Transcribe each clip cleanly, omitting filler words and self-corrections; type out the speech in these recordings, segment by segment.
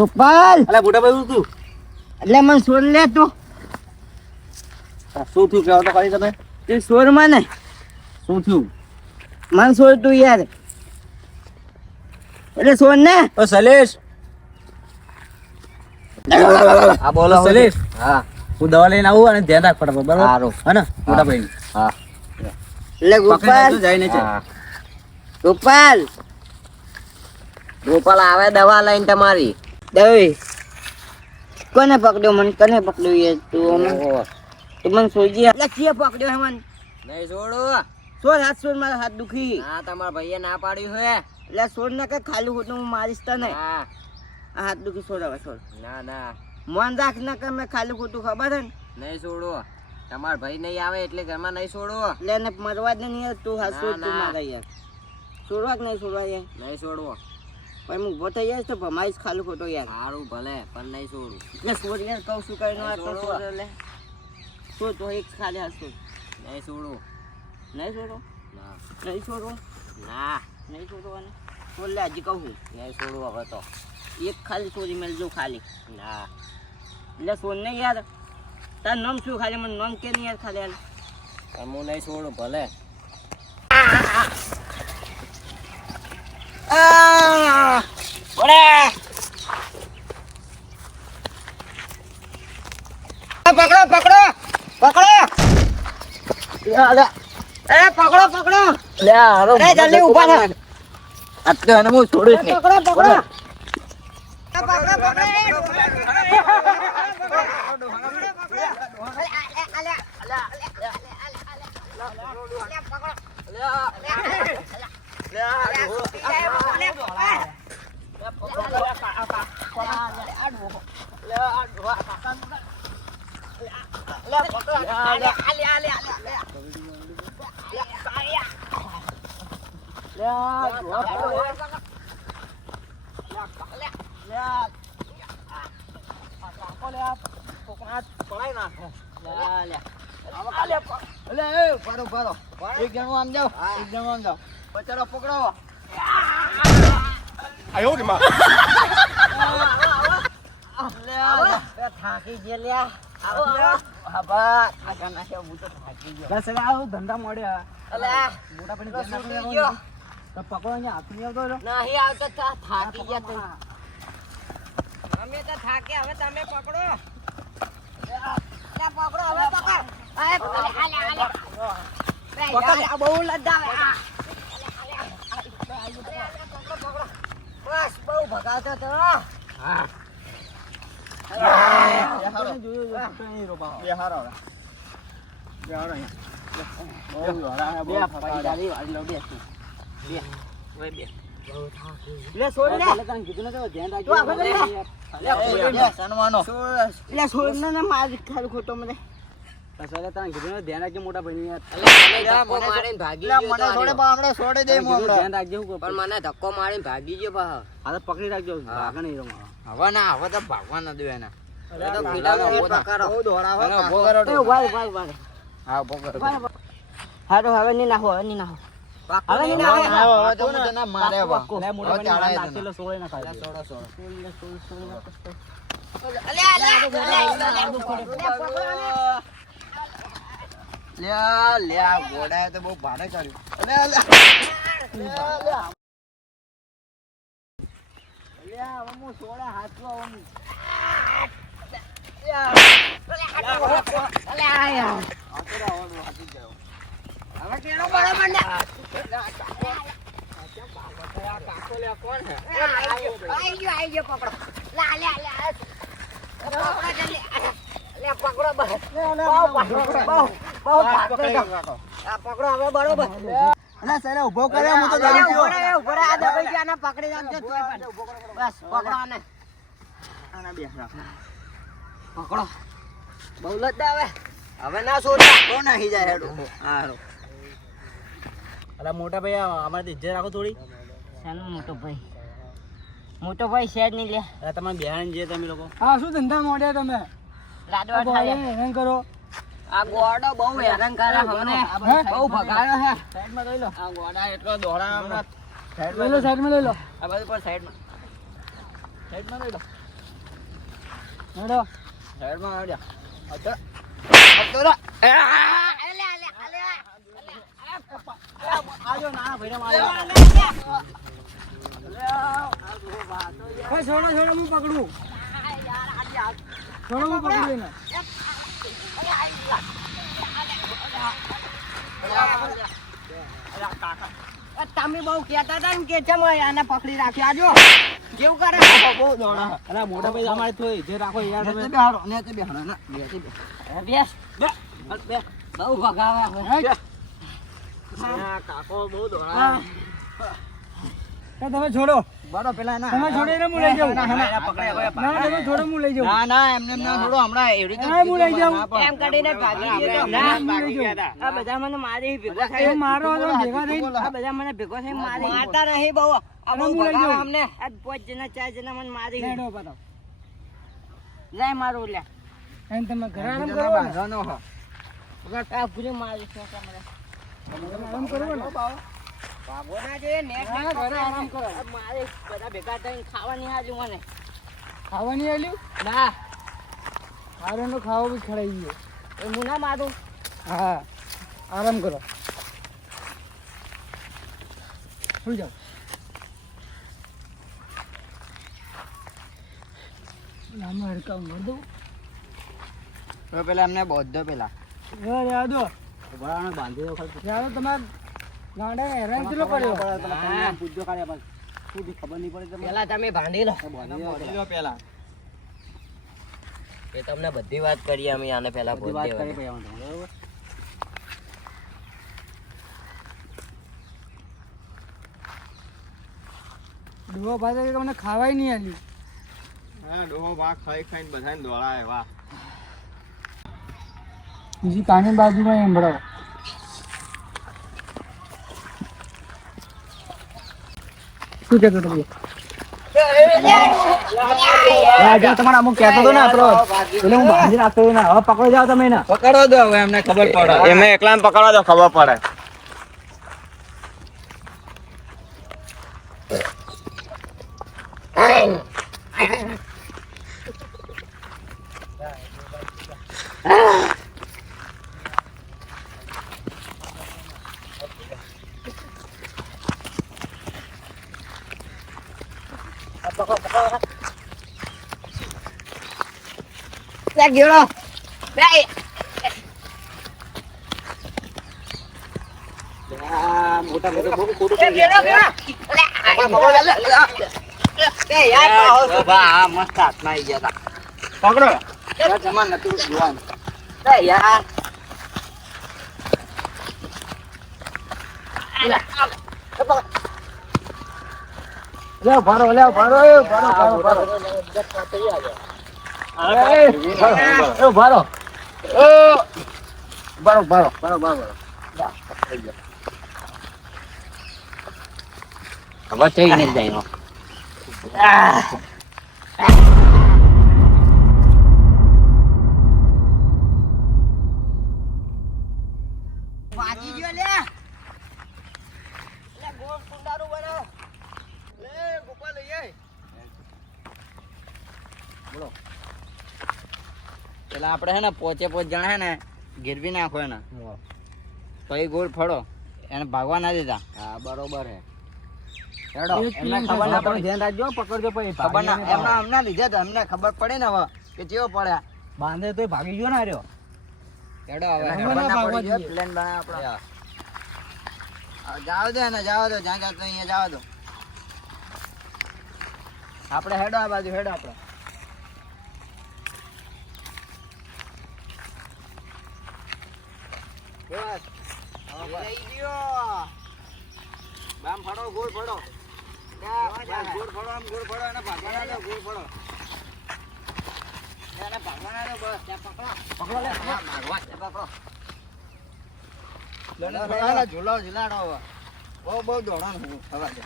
ગોપાલ અલા મોટા ભાઈ તું એટલે મને સોર લે તું શું થયું કહેવા તો ખરી તમે તે સોર મને શું થયું મને સોર તું યાર એટલે સોર ને ઓ સલેશ આ બોલો સલેશ હા હું દવા લઈને આવું અને ધ્યાન રાખ ફટાફટ બરાબર સારું. હા ને મોટા ભાઈ હા એટલે ગોપાલ જાય છે ગોપાલ ગોપાલ આવે દવા લઈને તમારી દવી કોને પકડ્યો મને કને પકડ્યો યાર તું મને સોજી એટલે કે પકડ્યો હે મને નહીં છોડો સોર હાથ સોર મારો હાથ દુખી ના તમારા ભાઈએ ના પાડ્યું હે એટલે સોર ને કઈ ખાલી ખોટું હું મારીશ તને હા આ હાથ દુખી સોર હવે સોર ના ના મન રાખ ના કે મેં ખાલી ખોટું ખબર હે ને નહીં છોડો તમારા ભાઈ નહીં આવે એટલે ઘરમાં નહીં છોડો એટલે એને મરવા જ નહીં યાર તું હાથ સોર તું ના. મારા યાર છોડવા જ નહીં છોડવા યાર નહીં છોડવો પણ હું ઉભો થઈ જાય તો ભમાઈશ ખાલી ખોટો યાર સારું ભલે પણ નહીં છોડું એટલે સોર યાર કહું શું કરીને વાત છોડો. સોર એટલે સોર તો એક ખાલી હાથ સોર નહીં છોડું નહીં છોડો ના નહીં છોડો ના નહીં છોડવાને સોર લે હજી કહું છું નહીં છોડું હવે તો એક ખાલી સોરી મેળજો ખાલી ના એટલે સોર ને યાર તાર નામ શું ખાલી મને નામ કે નહીં યાર ખાલી હાલ પણ હું નહીં છોડું ભલે પકડો પકડો પકડો એ પકડો પકડો લે હારો અરે જલ્દી ઊભા થા આટલે અને હું છોડીશ નહીં પકડો પકડો એક જણું આમ જાઓ એક જણું આમ જાઓ બચારો પકડો થાકી ગયેલા ધંધા મળ્યા મોટા ભાઈને ધ્યાન રાખવાનું. તો પકડો અહીંયા હાથ નહીં આવતો નહીં આવતો થાકી ગયા તું અમે તો થાકે હવે તમે પકડો પકડો હવે પકડ આ બહુ લજાવે બસ બહુ ભગાવતો તો ધ્યાન રાખજો મોટા ભાઈ ધ્યાન રાખજો પણ મને ધક્કો મારીને ભાગી ગયો પાછો. હા તો પકડી રાખજો ભાગે નહીં રમવા હવે ના હવે તો ભાગવા ના દેવાય ના અરે તો આ પીલાનો બહુ ઉભો કરો. બહુ દોડાવે. અને ઉભો કરો તો. હા ઉભો કરો. હારું હવે નહીં નાખો હવે નહીં નાખો હવે નહીં હવે નાખો હવે તો હું તને મારે હવે. લે મોટા હવે ભાઈને ચાળાય નાખેલો સોળે ના ખાય. સોડો સોડો. લ્યા લ્યા ઘોડાએ તો બહુ ભારે કર્યું. ઉભો કર્યો હું તો ડરી ગયો. પકડો બહુ લજાવે હવે ના સોડા તો નાહી જાય હેડો હારો અલા મોટા ભાઈ અમારી ઇજ્જત રાખો થોડી. શાનો મોટો ભાઈ શેર નહીં લે અલા તમારે બેહાન જે તમે લોકો હા શું ધંધા મોડ્યા તમે લાડવા ખાય હેરાન કરો આ ગોડો બહુ હેરાન કરે અમને બહુ ભગાયો હે સાઈડમાં લઈ લો. આ ગોડા એટલો દોડા હમણાં લઈ લો સાઈડમાં લઈ લો આ બાજુ પર સાઈડમાં લઈ લો. હેડો હેડમાં આવડ્યા અચ્છા આજો ના ભાઈ મારો છોડો છોડો હું પકડું છોડો હું પકડી લઈને તમે બહુ કહેતા હતા ને કે ચમ આને પકડી રાખ્યા આજો કેવું કરે બહુ દોડા અરે મોટા ભાઈ અમારે તો જે રાખો યાર તમે બેહારો ને તે બેહારો ના બેસ બે બહુ ભગાવે કાકો બહુ દોડા તમે છોડો બરો પેલા ના તમે છોડીને હું લઈ જાઉં ના પકડે હવે ના તમે છોડો હું લઈ જાઉં ના ના એમને ના છોડો હમણાં એવી રીતે હું લઈ જાઉં એમ કરીને ભાગી ગયો ના હું લઈ જાઉં આ બધા મને મારી ભેગો એ થાય મારો હતો ભેગા થઈ આ બધા મને ભેગો થઈ મારી મારતા નહીં બહુ આ બહુ હું લઈ ભગાવે જાઉં. અમને આ 5 જણા 4 જણા મને મારી લેડો બતાવ લે મારું લે એમ તમે ઘરે આરામ જણા કરો ને બાંધવાનો હો આ પૂરી મારી છે તમારે આરામ કરો ને ભાગો ના જોઈએ નેટ હા, ઘરે આરામ કરો. મારે બધા ભેગા થઈને ખાવાની હાજુ મને ખાવાની આલ્યું ના હારેનો ખાવો બી ખડાઈ ગયો એ હું ના મારું હા આરામ કરો સુઈ જાઓ નાનો હડકા મર દઉં તો પેલા એમને બોધો પેલા યાદો બરાબર બાંધી દો ખાલી યાદો તમારે ગાંડા હેરાન કેટલો કર્યો હા. પૂછજો કાઢ્યા પછી સુધી ખબર નહીં પડે તમને પેલા તમે ભાંડી લો બોધી દો પેલા એ તમને બધી વાત કરી અમે આને પેલા બધી વાત કરી પછી અમે બરાબર ડુઓ પાસે કે મને ખાવાય નહીં આલ્યું હા ડોહો ભાગ ખાઈ ખાઈને બધાને દોડાય વાહ બીજી કાની બાજુમાં સંભળાવો શું કહેતો હતો તમારે અમુક કહેતો હતો ને આપણો એટલે હું બાંધી રાખતો હતો ને હવે પકડો જાઓ તમે ને પકડો દો હવે એમને ખબર પડે એમને એકલાને પકડવા દો ખબર પડે ગયો મોટા મોટા બહુ ખોટું મસ્ત હાથમાં આવી ગયા હતા પકડો જમા નતું જોવાનું યાર લે ભારો ભારો ખબર છે ને જાય વાજી ગયો લે ગોળ કુંડારું બનાવ લે ગોપાલ લઈ આય બોલો પેલા આપણે હે ને પોચે જણા હે ને ગીરવી નાખો એને પછી ગોળ ફળો એને ભાગવા ના દેતા હા બરોબર હે હેડો એમને ખબર ના પડે ધ્યાન રાખજો પકડજો પછી ખબર ના એમના અમને લીધે તો અમને ખબર પડે ને હવે કે જેવો પડ્યા બાંધે તો ભાગી ગયો ને રહ્યો હેડો હવે એમને ખબર ના ના ભાગવા પડી દઈએ. પ્લેન બનાવ આપણે જાવ દે ને જાવ દો જ્યાં જાતો અહીંયા જાવ દો આપણે હેડો આ બાજુ હેડો આપણે બસ લઈ ગયો બામ ફળો ગોળ ફળો ગોળ ફળો આમ ગોળ ફળો એને ભાગવાના દો ગોળ ફળો એને ભાગવાના દો બસ ત્યાં પકડો લે ભાગવા પકડો ઝૂલો ઝૂલાડો હવે બહુ દોડવાનું થવા દે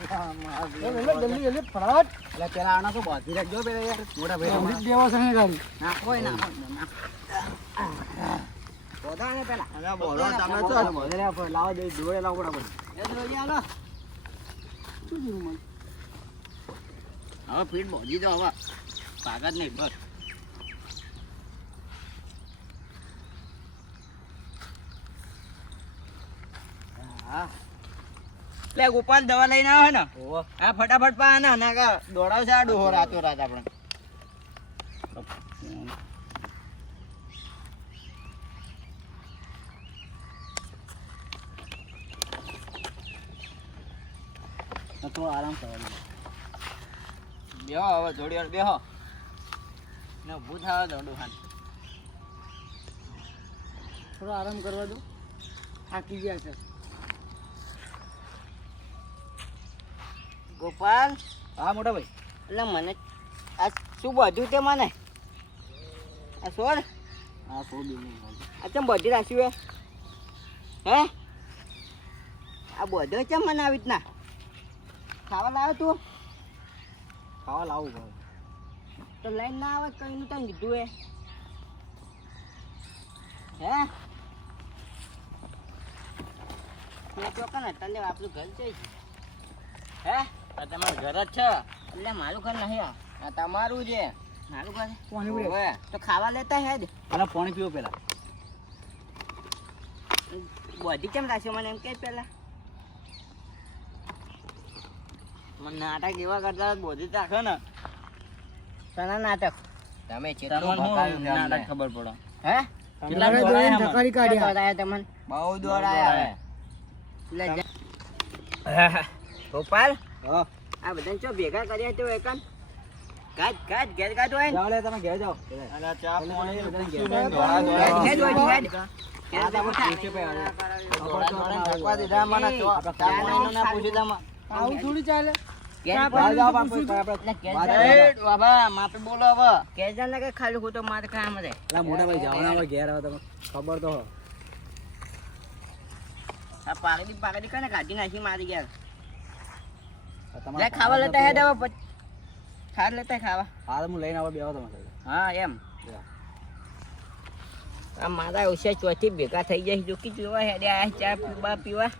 જલ્દી જલ્દી ફટાફટ એટલે પેલા આના તો બાંધી રાખજો પેલા યાર મોટા ભાઈ જલ્દી દેવો છે ને ગાડી નાખો નાખો બોધાને પેલા અરે બોલો તમે તો લાવો દે જોડે લાવો બરાબર એ જોઈ આલો હવે ફીટ બોજી દો હવે ભાગ જ નહીં બસ. હા લે ગોપાલ દવા લઈને આવે ને હા ફટાફટ પા ને ના કા દોડાવશે આ ડોહો રાતો રાત આપણે. તો આરામ કરવાનું. બેહો હવે થોડી વાર બેહો ને ઊભું થાવ દો ડોહાન. થોડો આરામ કરવા દો, થાકી ગયા છે. ગોપાલ હા મોટા ભાઈ. એટલે મને આ શું બધું તે મને આ છોડ હા આ ચમ બધી રાખ્યું હે આ બધો ચમ મને આવી રીતના ખાવા લાવ્યો તું ખાવા લાવું ભાઈ. તો લઈને ના આવે કઈ નું તને કીધું હે ચોકન તને આપણું ઘર છે હે આ તમારું ઘર જ છે. એટલે મારું ઘર નહીં આ તમારું છે. મારું ઘર પાણી પીવો. ઓવે. તો ખાવા લેતા હેડ અને પાણી પીવો પેલા. બધી કેમ રાખ્યો મને એમ કે પેલા મને નાટક એવા કરતા બોધી રાખો ને સના નાટક તમે કેટલું ભકાયું છે અમને. ખબર પડો હે કેટલા દોડાયા અમને. દોડાયા તમને બહુ દોડાયા હવે. એટલે ગોપાલ હા આ બધાને ચો ભેગા કર્યા તો એકન કાઢ કાઢ ઘેર કાઢ હોય જાઓ લે તમે ઘેર જાઓ. અલા ચા પાણી બધાને પૂછ્યું ઘેર. ને, દોડા દોડા ઘેર હોય ઘેર હા, તમે પૂછે પે આવે. દોડા દોડા થાકવા દીધા મને. ચા પાણીનું ના પૂછ્યું તમે. આવું થોડી ચાલે. ઘેર જાઓ, જાઓ, બાપુ, આપણે એટલે ઘેર વાત જાય. કરીએ. એ બાબા માપે બોલો હવે. ઘેર જાને કે ખાલી ખોટો માર કામ રે અલા મોટા ભાઈ જાઓ ને હવે ઘેર આવે તમે ખબર તો હો. આ પાકડી કને કાઢી નાખી મારી ઘેર આ તમારા લે ખાવા લેતા હેડ હવે ખાવા લેતા ખાવા હા તો હું લઈને આવો બેહો તમે. હા એમ આ મારા ઓછા ચોથી ભેગા થઈ જાય જોકી જોવા હેડે આ ચા પીવા